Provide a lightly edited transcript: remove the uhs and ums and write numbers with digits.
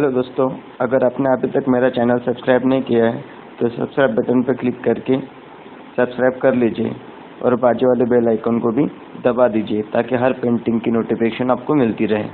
Hello दोस्तों, अगर आपने अभी तक मेरा चैनल सब्सक्राइब नहीं किया है तो सब्सक्राइब बटन पर क्लिक करके सब्सक्राइब कर लीजिए और बाजू वाले बेल आइकन को भी दबा दीजिए ताकि हर पेंटिंग की नोटिफिकेशन आपको मिलती रहे।